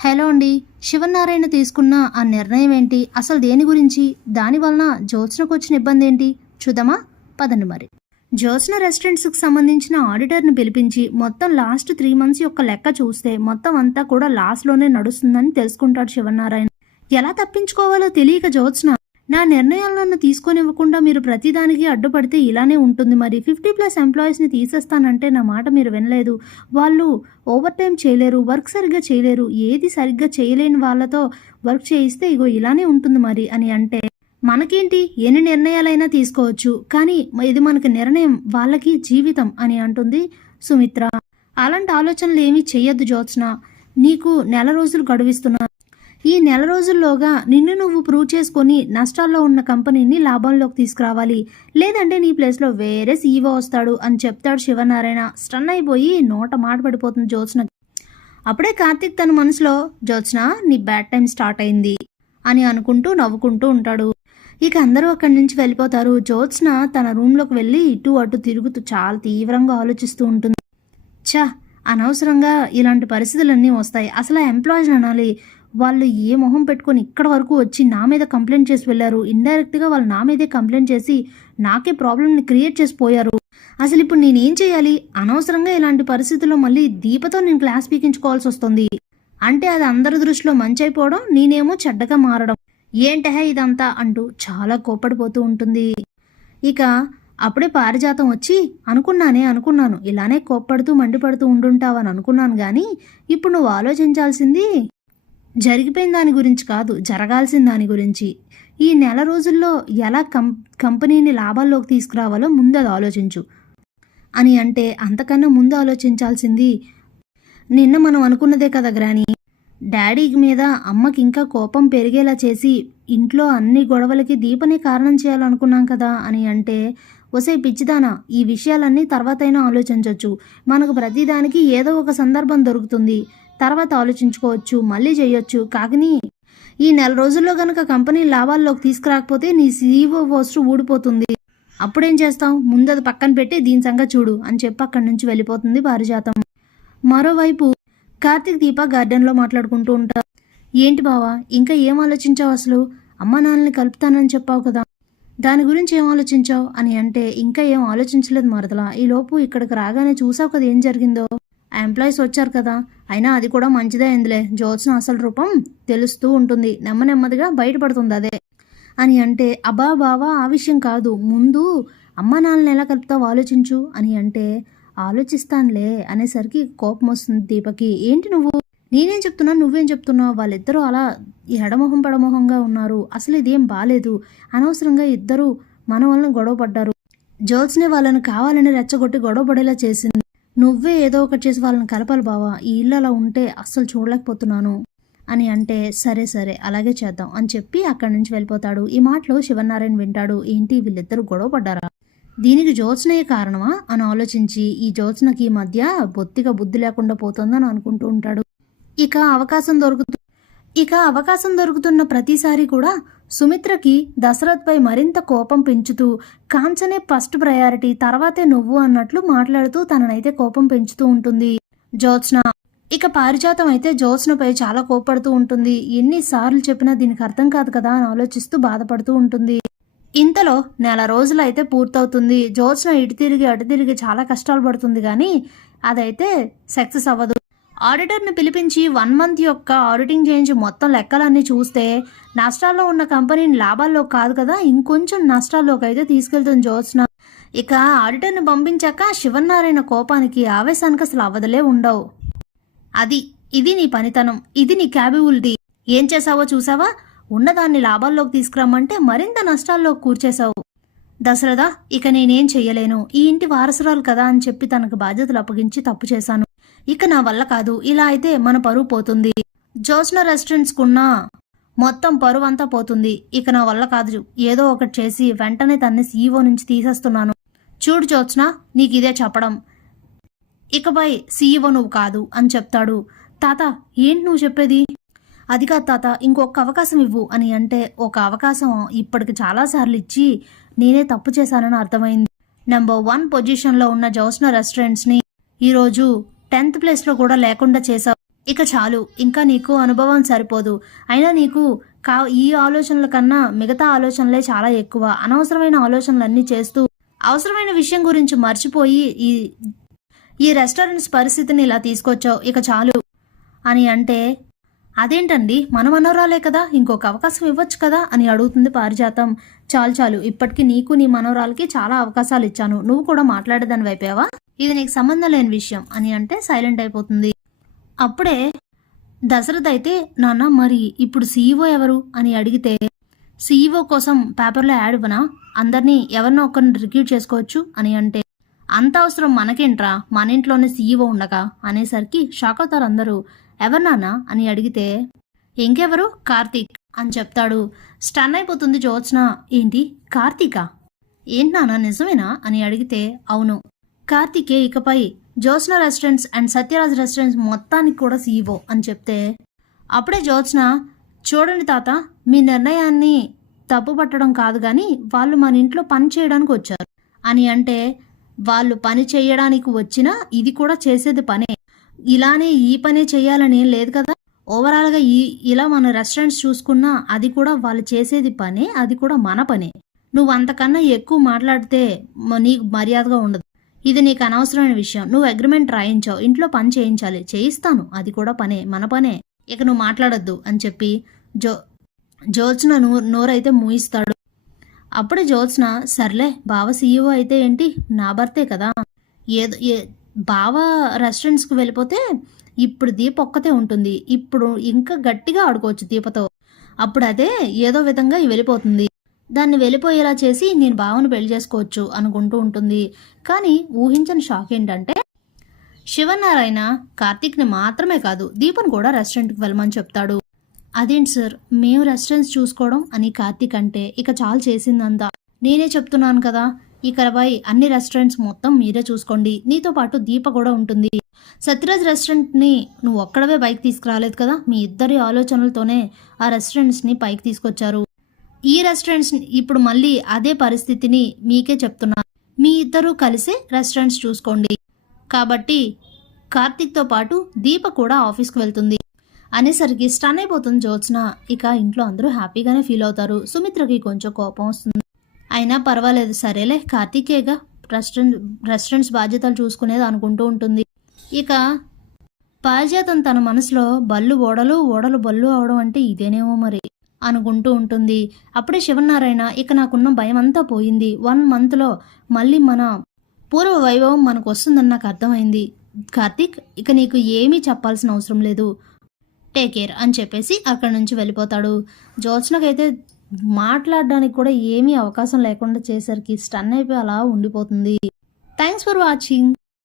Hello అండి. శివనారాయణ తీసుకున్న ఆ నిర్ణయం ఏంటి? అసలు దేని గురించి? దాని వలన జ్యోత్స్నకొచ్చిన ఇబ్బంది ఏంటి? చూద్దామా? పదండి మరి. జ్యోత్స్న రెస్టారెంట్స్కి సంబంధించిన ఆడిటర్ని పిలిపించి మొత్తం లాస్ట్ 3 మంత్స్ యొక్క లెక్క చూస్తే మొత్తం అంతా కూడా లాస్లోనే నడుస్తుందని తెలుసుకుంటాడు శివనారాయణ. ఎలా తప్పించుకోవాలో తెలియక జ్యోత్స్న, నా నిర్ణయాలను తీసుకొనివ్వకుండా మీరు ప్రతిదానికి అడ్డుపడితే ఇలానే ఉంటుంది. మరి 50+ ఎంప్లాయీస్ని తీసేస్తానంటే నా మాట మీరు వినలేదు. వాళ్ళు ఓవర్ టైం చేయలేరు, వర్క్ సరిగ్గా చేయలేరు, ఏది సరిగ్గా చేయలేని వాళ్ళతో వర్క్ చేయిస్తే ఇగో ఇలానే ఉంటుంది మరి అని అంటే, మనకేంటి ఎన్ని నిర్ణయాలైనా తీసుకోవచ్చు, కానీ ఇది మనకి నిర్ణయం, వాళ్ళకి జీవితం అని అంటుంది సుమిత్ర. అలాంటి ఆలోచనలు ఏమీ చెయ్యొద్దు జ్యోత్స్న, నీకు నెల రోజులు గడువిస్తున్నా. ఈ నెల రోజుల్లోగా నిన్ను నువ్వు ప్రూవ్ చేసుకొని నష్టాల్లో ఉన్న కంపెనీని లాభంలోకి తీసుకురావాలి, లేదంటే నీ ప్లేస్లో వేరే సీఈఓ వస్తాడు అని చెప్తాడు శివనారాయణ. స్టన్ అయిపోయి నోట మాట పడిపోతుంది జ్యోత్స్న. అప్పుడే కార్తీక్ తన మనసులో, జ్యోత్స్న నీ బ్యాడ్ టైం స్టార్ట్ అయింది అని అనుకుంటూ నవ్వుకుంటూ ఉంటాడు. ఇక అందరూ అక్కడి నుంచి వెళ్ళిపోతారు. జ్యోత్స్న తన రూమ్లోకి వెళ్ళి ఇటు అటు తిరుగుతూ చాలా తీవ్రంగా ఆలోచిస్తూ ఉంటుంది. అనవసరంగా ఇలాంటి పరిస్థితులన్నీ వస్తాయి. అసలు ఎంప్లాయీస్ అనాలి, వాళ్ళు ఏ మొహం పెట్టుకొని ఇక్కడ వరకు వచ్చి నా మీద కంప్లైంట్ చేసి వెళ్ళారు. ఇండైరెక్ట్గా వాళ్ళు నా మీదే కంప్లైంట్ చేసి నాకే ప్రాబ్లమ్ని క్రియేట్ చేసి పోయారు. అసలు ఇప్పుడు నేనేం చేయాలి? అనవసరంగా ఇలాంటి పరిస్థితుల్లో మళ్ళీ దీపతో నేను క్లాస్ పీకించుకోవాల్సి వస్తుంది. అంటే అది అందరి దృష్టిలో మంచి అయిపోవడం, నేనేమో చెడ్డగా మారడం. ఏంటహే ఇదంతా అంటూ చాలా కోప్పడిపోతూ ఉంటుంది. ఇక అప్పుడే పారిజాతం వచ్చి, అనుకున్నాను ఇలానే కోప్పడుతూ మండిపడుతూ ఉండుంటావని అనుకున్నాను, కానీ ఇప్పుడు నువ్వు ఆలోచించాల్సింది జరిగిపోయిన దాని గురించి కాదు, జరగాల్సిన దాని గురించి. ఈ నెల రోజుల్లో ఎలా కంపెనీని లాభాల్లోకి తీసుకురావాలో ముందు అది ఆలోచించు అని అంటే, అంతకన్నా ముందు ఆలోచించాల్సింది నిన్న మనం అనుకున్నదే కదా గ్రాని, డాడీ మీద అమ్మకి ఇంకా కోపం పెరిగేలా చేసి ఇంట్లో అన్ని గొడవలకి దీపనే కారణం చేయాలనుకున్నాం కదా అని అంటే, ఒసే పిచ్చిదానా, ఈ విషయాలన్నీ తర్వాతైనా ఆలోచించవచ్చు. మనకు ప్రతిదానికి ఏదో ఒక సందర్భం దొరుకుతుంది, తర్వాత ఆలోచించుకోవచ్చు, మళ్ళీ చేయొచ్చు. కానీ ఈ నెల రోజుల్లో కనుక కంపెనీ లాభాల్లోకి తీసుకురాకపోతే నీ సీఈఓ పోస్ట్ ఊడిపోతుంది. అప్పుడేం చేస్తావు? ముందు అది పక్కన పెట్టి దీని సంగతి చూడు అని చెప్పి అక్కడి నుంచి వెళ్ళిపోతుంది పారిజాతం. మరోవైపు కార్తీక్ దీప గార్డెన్లో మాట్లాడుకుంటూ ఉంటారు. ఏంటి బావా, ఇంకా ఏం ఆలోచించావు? అసలు అమ్మ నాన్నని కలుపుతానని చెప్పావు కదా, దాని గురించి ఏం ఆలోచించావు అని అంటే, ఇంకా ఏం ఆలోచించలేదు మరదలా. ఈలోపు ఇక్కడికి రాగానే చూసావు కదా ఏం జరిగిందో. ఆ ఎంప్లాయీస్ వచ్చారు కదా, అయినా అది కూడా మంచిదే అయిందిలే. జ్యోత్స్న అసలు రూపం తెలుస్తూ ఉంటుంది, నెమ్మదిగా బయటపడుతుంది అదే అని అంటే, అబ్బా బావా ఆ విషయం కాదు, ముందు అమ్మ నాన్నని ఎలా కలుపుతావు ఆలోచించు అని అంటే, ఆలోచిస్తానులే అనేసరికి కోపం వస్తుంది దీపకి. ఏంటి నువ్వు, నేనేం చెప్తున్నా నువ్వేం చెప్తున్నావు? వాళ్ళిద్దరూ అలా ఎడమొహం పడమొహంగా ఉన్నారు, అసలు ఇదేం బాలేదు. అనవసరంగా ఇద్దరు మన వలన గొడవ పడ్డారు. జ్యోత్స్నే వాళ్ళని కావాలని రెచ్చగొట్టి గొడవ పడేలా చేసింది. నువ్వే ఏదో ఒకటి చేసి వాళ్ళని కలపాలి బావా, ఈ ఇల్లు అలా ఉంటే అస్సలు చూడలేకపోతున్నాను అని అంటే, సరే అలాగే చేద్దాం అని చెప్పి అక్కడి నుంచి వెళ్ళిపోతాడు. ఈ మాటలు శివనారాయణ వింటాడు. ఏంటి వీళ్ళిద్దరూ గొడవ పడ్డారా, దీనికి జ్యోత్స్నయే కారణమా అని ఆలోచించి, ఈ జ్యోత్స్నకి ఈ మధ్య బొత్తిగా బుద్ధి లేకుండా పోతుందని అనుకుంటూ ఉంటాడు. ఇక అవకాశం దొరుకుతున్న ప్రతిసారి కూడా సుమిత్రకి దశరథ్పై మరింత కోపం పెంచుతూ, కాంచనే ఫస్ట్ ప్రయారిటీ, తర్వాతే నువ్వు అన్నట్లు మాట్లాడుతూ తననైతే కోపం పెంచుతూ ఉంటుంది జ్యోత్స్న. ఇక పారిజాతం అయితే జ్యోత్స్నపై చాలా కోపడుతూ ఉంటుంది. ఎన్నిసార్లు చెప్పినా దీనికి అర్థం కాదు కదా అని ఆలోచిస్తూ బాధపడుతూ ఉంటుంది. ఇంతలో నెల రోజులు అయితే పూర్తవుతుంది. జ్యోత్స్న ఇటు తిరిగి అటు తిరిగి చాలా కష్టాలు పడుతుంది, కానీ అదైతే సక్సెస్ అవ్వదు. ఆడిటర్ని పిలిపించి 1 మంత్ యొక్క ఆడిటింగ్ చేయించి మొత్తం లెక్కలన్నీ చూస్తే నష్టాల్లో ఉన్న కంపెనీని లాభాల్లో కాదు కదా, ఇంకొంచెం నష్టాల్లోకి అయితే తీసుకెళ్తుంది జ్యోత్స్న. ఇక ఆడిటర్ని పంపించాక శివనారాయణ కోపానికి ఆవేశానికి అసలు అవదలే ఉండవు. ఇది నీ పనితనం, ఇది నీ క్యాపబిలిటీ. ఏం చేసావో చూసావా? ఉన్నదాన్ని లాభాల్లోకి తీసుకురమ్మంటే మరింత నష్టాల్లో కూర్చేశావు. దశరథ, ఇక నేనేం చెయ్యలేను, ఈ ఇంటి వారసురాలు కదా అని చెప్పి తనకు బాధ్యతలు అప్పగించి తప్పు చేశాను. ఇక నా వల్ల కాదు, ఇలా అయితే మన పరువు పోతుంది. జ్యోత్స్న రెస్టారెంట్స్కున్న మొత్తం పరువు అంతా పోతుంది. ఇక నా వల్ల కాదు, ఏదో ఒకటి చేసి వెంటనే తన్ని సీఈఓ నుంచి తీసేస్తున్నాను. చూడు జ్యోత్స్న, నీకు ఇదే చెప్పడం, ఇకపై సీఈఓ నువ్వు కాదు అని చెప్తాడు. తాత ఏంటి నువ్వు చెప్పేది? అది కాదు తాత, ఇంకొక అవకాశం ఇవ్వు అని అంటే, ఒక అవకాశం ఇప్పటికి చాలాసార్లు ఇచ్చి నేనే తప్పు చేశానని అర్థమైంది. నెంబర్ 1 పొజిషన్లో ఉన్న జ్యోత్స్న రెస్టారెంట్స్ని ఈరోజు 10th ప్లేస్లో కూడా లేకుండా చేశావు. ఇక చాలు, ఇంకా నీకు అనుభవం సరిపోదు. అయినా నీకు ఈ ఆలోచనల కన్నా మిగతా ఆలోచనలే చాలా ఎక్కువ. అనవసరమైన ఆలోచనలన్నీ చేస్తూ అవసరమైన విషయం గురించి మర్చిపోయి ఈ రెస్టారెంట్స్ పరిస్థితిని ఇలా తీసుకొచ్చావు, ఇక చాలు అని అంటే, అదేంటండి మన మనవరాలే కదా, ఇంకొక అవకాశం ఇవ్వచ్చు కదా అని అడుగుతుంది పారిజాతం. చాలు చాలు, ఇప్పటికీ నీకు నీ మనవరాలకి చాలా అవకాశాలు ఇచ్చాను, నువ్వు కూడా మాట్లాడేదాని వైపోయావా, ఇది నీకు సంబంధం లేని విషయం అని అంటే సైలెంట్ అయిపోతుంది. అప్పుడే దశరథ్ అయితే, నాన్న మరి ఇప్పుడు సీఈఓ ఎవరు అని అడిగితే, సీఈఓ కోసం పేపర్లో యాడ్ ఇవ్వనా, అందరినీ ఎవరినో ఒకరిని రిక్రూట్ చేసుకోవచ్చు అని అంటే, అంత అవసరం మనకేంట్రా, మన ఇంట్లోనే సీఈఓ ఉండగా అనేసరికి షాక్ అవుతారు అందరూ. ఎవరు నాన్న అని అడిగితే, ఇంకెవరు కార్తీక్ అని చెప్తాడు. స్టన్ అయిపోతుంది జ్యోత్స్న. ఏంటి కార్తీకా, ఏంటి నాన్న నిజమేనా అని అడిగితే, అవును కార్తీకే ఇకపై Jyotsna restaurants and Sathyaraj restaurants మొత్తానికి కూడా సీఈఓ అని చెప్తే, అప్పుడే జ్యోత్స్న, చూడండి తాత, మీ నిర్ణయాన్ని తప్పుపట్టడం కాదు కానీ వాళ్ళు మన ఇంట్లో పని చేయడానికి వచ్చారు అని అంటే, వాళ్ళు పని చేయడానికి వచ్చినా ఇది కూడా చేసేది పనే, ఇలానే ఈ పనే చేయాలని ఏం లేదు కదా, ఓవరాల్గా ఇలా మన రెస్టారెంట్స్ చూసుకున్నా అది కూడా వాళ్ళు చేసేది పనే, అది కూడా మన పనే, నువ్వు అంతకన్నా ఎక్కువ మాట్లాడితే నీకు మర్యాదగా ఉండదు, ఇది నీకు అనవసరమైన విషయం, నువ్వు అగ్రిమెంట్ రాయించావు, ఇంట్లో పని చేయించాలి, చేయిస్తాను, అది కూడా పనే, మన పనే, ఇక నువ్వు మాట్లాడొద్దు అని చెప్పి జ్యోత్స్న నోరైతే మూయిస్తాడు. అప్పుడే జ్యోత్స్న, సర్లే బావ సీఈఓ అయితే ఏంటి, నా భర్తే కదా, ఏదో బావ రెస్టారెంట్స్కి వెళ్ళిపోతే ఇప్పుడు దీప ఒక్కతే ఉంటుంది, ఇప్పుడు ఇంకా గట్టిగా ఆడుకోవచ్చు దీపతో, అప్పుడు అదే ఏదో విధంగా వెళ్ళిపోతుంది, దాన్ని వెళ్ళిపోయేలా చేసి నేను బావను పెళ్లి చేసుకోవచ్చు అనుకుంటూ ఉంటుంది. కానీ ఊహించని షాక్ ఏంటంటే, శివనారాయణ కార్తీక్ని మాత్రమే కాదు దీపను కూడా రెస్టారెంట్కి వెళ్ళమని చెప్తాడు. అదేంటి సార్, మేము రెస్టారెంట్స్ చూసుకోవడం అని కార్తీక్ అంటే, ఇక చాలు చేసిందంతా, నేనే చెప్తున్నాను కదా, ఇకపై అన్ని రెస్టారెంట్స్ మొత్తం మీరే చూసుకోండి, నీతో పాటు దీప కూడా ఉంటుంది, సత్యరాజ్ రెస్టారెంట్ని నువ్వు ఒక్కడవే పైకి తీసుకురాలేదు కదా, మీ ఇద్దరి ఆలోచనలతోనే ఆ రెస్టారెంట్స్ని పైకి తీసుకొచ్చారు, ఈ రెస్టారెంట్స్ ఇప్పుడు మళ్ళీ అదే పరిస్థితిని మీకే చెప్తున్నా, మీ ఇద్దరూ కలిసే రెస్టారెంట్స్ చూసుకోండి, కాబట్టి కార్తీక్తో పాటు దీప కూడా ఆఫీస్కి వెళ్తుంది అనేసరికి స్టన్ అయిపోతుంది జ్యోత్స్న. ఇక ఇంట్లో అందరూ హ్యాపీగానే ఫీల్ అవుతారు. సుమిత్రకి కొంచెం కోపం వస్తుంది, అయినా పర్వాలేదు సరేలే, కార్తీకేగా రెస్టారెంట్స్ బాధ్యతలు చూసుకునేది అనుకుంటూ ఉంటుంది. ఇక పారిజాతం తన మనసులో బళ్ళు ఓడలు ఓడలు బళ్ళు అవడం అంటే ఇదేనేమో మరి అనుకుంటూ ఉంటుంది. అప్పుడే శివనారాయణ, ఇక నాకున్న భయం అంతా పోయింది, 1 monthలో మళ్ళీ మన పూర్వ వైభవం మనకు వస్తుందని నాకు అర్థమైంది, కార్తీక్ ఇక నీకు ఏమీ చెప్పాల్సిన అవసరం లేదు, టేక్ కేర్ అని చెప్పేసి అక్కడి నుంచి వెళ్ళిపోతాడు. జ్యోత్స్నకైతే మాట్లాడడానికి కూడా ఏమీ అవకాశం లేకుండా చేసరికి స్టన్ అయిపోయి అలా ఉండిపోతుంది. Thanks for watching.